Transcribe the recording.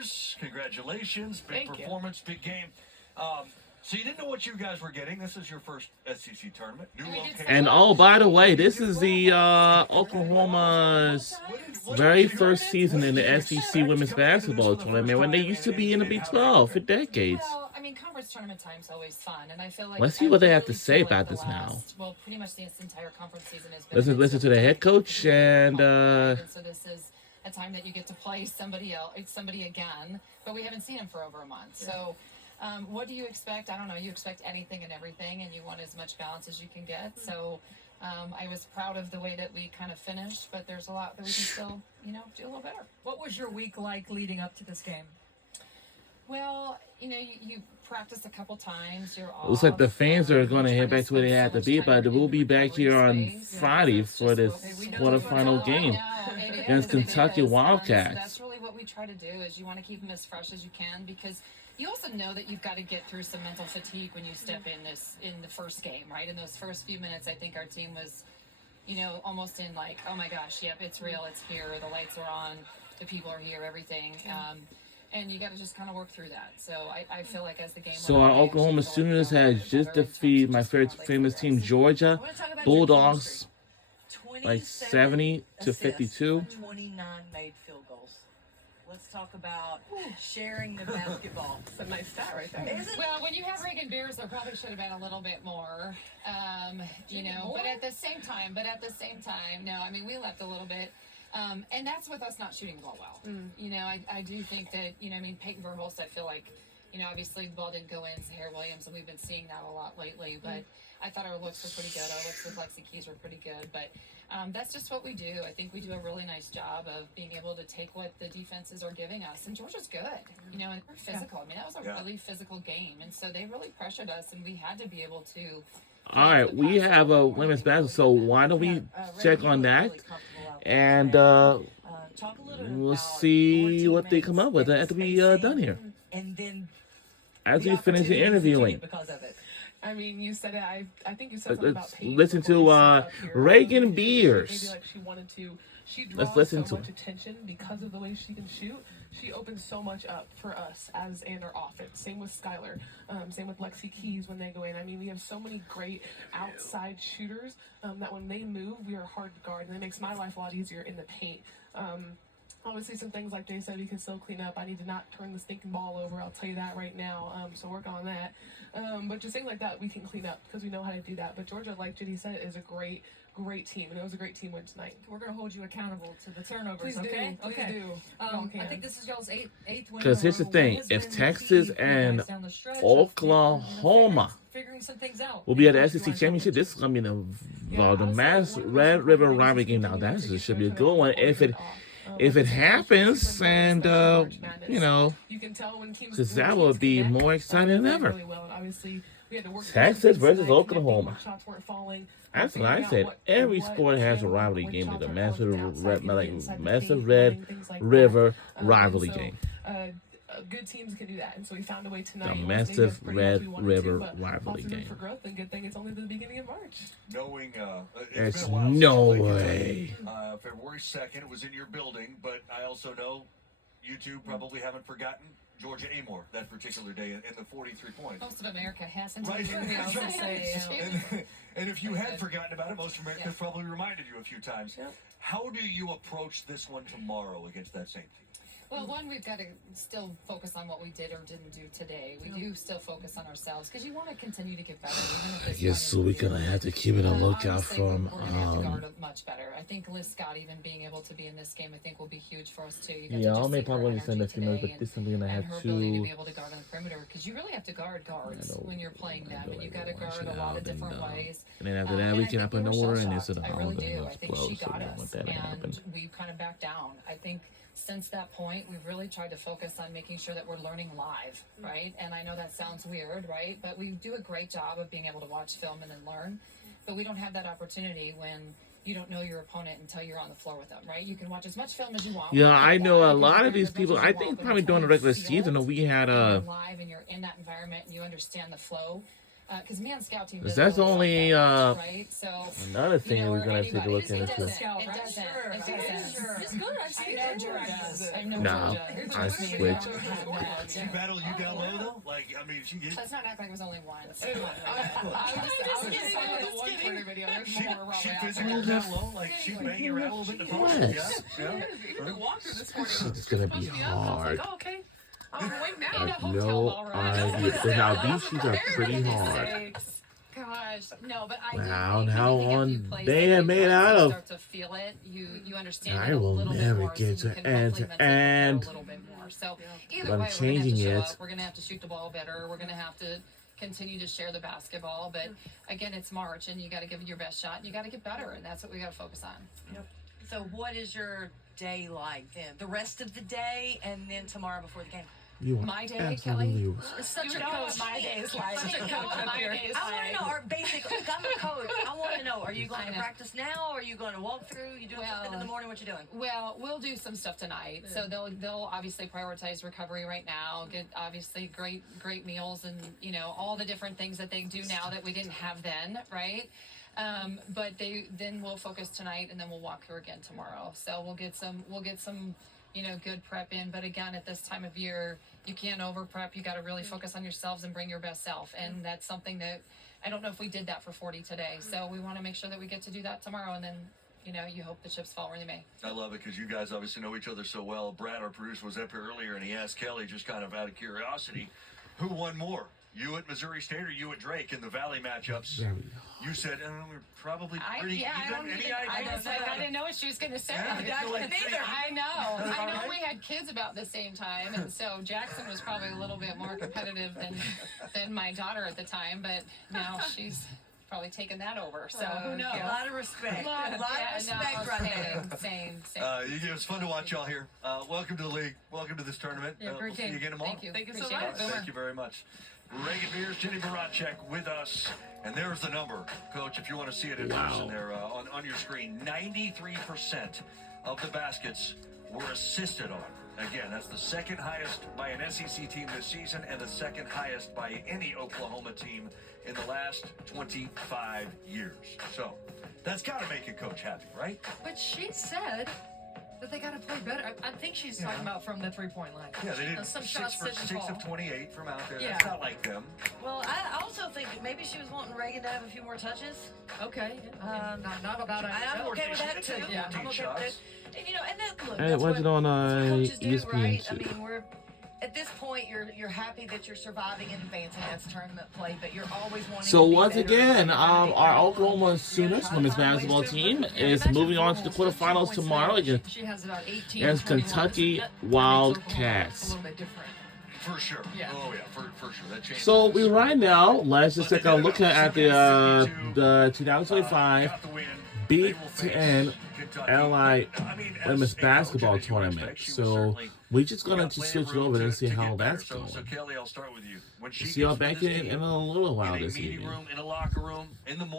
Tigers. Congratulations. Big Thank you. performance, big game. So you didn't know what you guys were getting. This is your first SEC tournament. New location. And oh, by the way, this is the Oklahoma's very first season in the SEC women's basketball tournament when they used to be in the Big 12 for decades. Well, I mean, conference tournament time's always fun, and I feel like Let's see what they have to say about this now. Well, pretty much the entire conference season has been. Listen to the head coach and so this is a time that you get to play somebody again, but we haven't seen him for over a month. So, what do you expect? I don't know. You expect anything and everything, and you want as much balance as you can get. So, I was proud of the way that we kind of finished, but there's a lot that we can still, do a little better. What was your week like leading up to this game? Well, you practice a couple times. You're off. looks like the fans are going to head back to where they had to be, but we'll be back here on Friday for this quarterfinal game against Kentucky Wildcats. That's really what we try to do is you want to keep them as fresh as you can because you also know that you've got to get through some mental fatigue when you step in the first game, right? In those first few minutes, I think our team was, almost in like, oh my gosh, yep, it's real, it's here, the lights are on, the people are here, everything. And you got to just kind of work through that. So I feel like as the game So our Oklahoma Sooners has just defeated my famous team, Georgia Bulldogs, like 70-52. 29 made field goals. Let's talk about sharing the basketball. That's a nice stat right there. Well, when you have Reagan Beers, there probably should have been a little bit more, but at the same time, no, I mean, we left a little bit. And that's with us not shooting the ball well. I do think that, Peyton Verhulst, I feel like, obviously the ball didn't go in, Sahara Williams, and we've been seeing that a lot lately, but I thought our looks were pretty good. Our looks with Lexi Keys were pretty good, but that's just what we do. I think we do a really nice job of being able to take what the defenses are giving us, and Georgia's good, and we're physical. I mean, that was a really physical game, and so they really pressured us, and we had to be able to. All right, we have a women's basketball, so why don't we check on that? And we'll see what they come up with after we done here. And then As we finish the interviewing. because of it. I mean, you said it. I think you said something about Let's Peyton listen to Verhulst up here. Reagan Maybe Beers. like she wanted to. She Let's draws listen so to much attention because of the way she can shoot. She opens so much up for us and our offense. Same with Skylar. Same with Lexi Keys when they go in. I mean, we have so many great outside shooters that when they move, we are hard to guard, and it makes my life a lot easier in the paint. Obviously, some things like Jay said, we can still clean up. I need to not turn the stinking ball over. I'll tell you that right now. So work on that. But just things like that, we can clean up because we know how to do that. But Georgia, like Judy said, is a great team, and it was a great team win tonight. We're going to hold you accountable to the turnovers, Please okay? do. Please Okay. do. I think this is y'all's eighth win. Because here's the thing, if Texas and Oklahoma figuring some things out. will be at the SEC Championship, this is going to be the Mass Red River rivalry game. Now, that should be a good one. If it happens, and, because that will be more exciting than ever. Texas versus Oklahoma. That's what I said. Every sport has a rivalry game, like a massive Red River rivalry game. Good teams can do that, and so we found a way tonight. The Maybe massive that's pretty much Red we wanted River but rivalry lots of room game. for growth, and good thing it's only the beginning of March. Knowing There's it's been a while no since way. February 2nd, it was in your building, but I also know you two probably haven't forgotten Georgia Amore that particular day and the 43 points. Most of America hasn't. Right. I'll just say. And if you had forgotten about it, most of America has probably reminded you a few times. Yep. How do you approach this one tomorrow against that same team? Well, one, we've got to still focus on what we did or didn't do today. We do still focus on ourselves because you want to continue to get better. Even if I it's guess so. We're going to have to keep it a lookout honestly, from. We're going to have to guard it much better. I think Liz Scott even being able to be in this game, I think will be huge for us too. You got to Yeah, just I'll make see her probably send a energy few minutes, but today this is going to and have her ability to to. be able to guard on the perimeter because you really have to guard guards know, when you're playing I them, know and you've got to everyone guard should a lot have, of different and, ways. And then after that, And we I can think up in we were order, and shell-shocked. it's an I hour, really then do. I it's think close. she So got we us, want that to happen. and we've kind of backed down. I think since that point, we've really tried to focus on making sure that we're learning live, right? And I know that sounds weird, right? But we do a great job of being able to watch film and then learn. But we don't have that opportunity when you don't know your opponent until you're on the floor with them, right? You can watch as much film as you want. Yeah, I know a You can lot of learn these as much people. as you I want, think but probably until during the you regular feel season, it, we had and you're live and you're in that environment and you understand the flow. because man scout team. Because doesn't that's always only like that, right? So another thing know, we're or gonna have to anybody. look It into. doesn't. Scout, It right? doesn't. Sure. It doesn't. Sure. It's good. I've I seen know it. Georgia does. I know Nah, Georgia. I switched. She battled you down low though. Like I mean, she did. Let's not act like it was only once. I was just saying the one Twitter video. There's She more raw physical down low. Like she banging around a little bit in the post. Yes. Yeah. Even walked her this morning. It's gonna be Supposed to up. I was hard. like, oh, okay. I'm awake I now. have no idea. Now these sheets are pretty hard. Gosh, no, but I Wow, do think now when you get a few on plays they that are you made once out you of. start to feel it, you understand I it a will little bit never more, get so you to can end hopefully to mentally end. prepare a little bit more. So either But I'm way, we're gonna have to changing show it. up. We're gonna have to shoot the ball better. We're gonna have to continue to share the basketball. But again, it's March, and you got to give it your best shot. And you got to get better, and that's what we got to focus on. So what is your day like then? The rest of the day and then tomorrow before the game? You are My day, absolutely right. It's such You a know coach. what my day is like. Such a You know coach what up my here. day is I want to like. know, or basically, I'm a coach. I want to know, are you going I to know. practice now? Or are you going to walk through? You doing something in the morning? What you doing? Well, we'll do some stuff tonight. So they'll obviously prioritize recovery right now. Get obviously great meals and all the different things that they do now that we didn't have then, right? But then we'll focus tonight and then we'll walk through again tomorrow. So we'll get some good prep in. But again, at this time of year, you can't over prep. You got to really focus on yourselves and bring your best self. And that's something that I don't know if we did that for 40 today. So we want to make sure that we get to do that tomorrow. And then you hope the chips fall where they may. I love it because you guys obviously know each other so well. Brad, our producer, was up here earlier and he asked Kelly, just kind of out of curiosity, who won more? You at Missouri State or you at Drake in the Valley matchups? Very You said, we're probably I pretty don't even. even, Any idea? I didn't know what she was going to say. Yeah, I didn't either. I know. All right. We had kids about the same time, and so Jackson was probably a little bit more competitive than my daughter at the time, but now she's probably taken that over. So who knows? A lot of respect. A lot of respect right there. Same. It was fun to watch y'all here. Welcome to the league. Welcome to this tournament. Yeah, great We'll see you game. again tomorrow. Thank you. Thank you so Appreciate much. it. Boomer. Thank you very much. Reagan Beers, Jenny Baracek with us. And there's the number, Coach, if you want to see it in person there on your screen. 93% of the baskets were assisted on. Again, that's the second highest by an SEC team this season and the second highest by any Oklahoma team in the last 25 years. So that's got to make a coach happy, right? But she said that they got to play better. I think she's talking about from the 3-point line. Yeah, they did Some 6 shots for didn't 6 fall. of 28 from out there. Yeah. That's not like them. Well, I also think maybe she was wanting Reagan to have a few more touches. Okay. Not about it. I'm okay with that too. Yeah. I'm okay with it. And look, And that's watch it on coaches do, ESPN right? too. I mean, we're at this point, you're happy that you're surviving and advancing. That's tournament play, but you're always wanting. So to be once better. again, our Oklahoma Sooners women's basketball team is moving on to the quarterfinals tomorrow against She has about 18. against 21. Kentucky That makes Wildcats. Oklahoma a little bit different. For sure. Yeah. Oh, yeah, for sure. That changes. So we right now, let's just take a look at the 2025 Got the win. Big They will face Ten Kentucky. LI I mean, as women's a coach, basketball as you would tournament. expect, she was So certainly we're just gonna got just plenty of switch room over to- and see to how get better. that's So going. Kelly, I'll start with you. When she See y'all gets back through this in game, a little while in a this meeting evening. room, in a locker room, in the morning.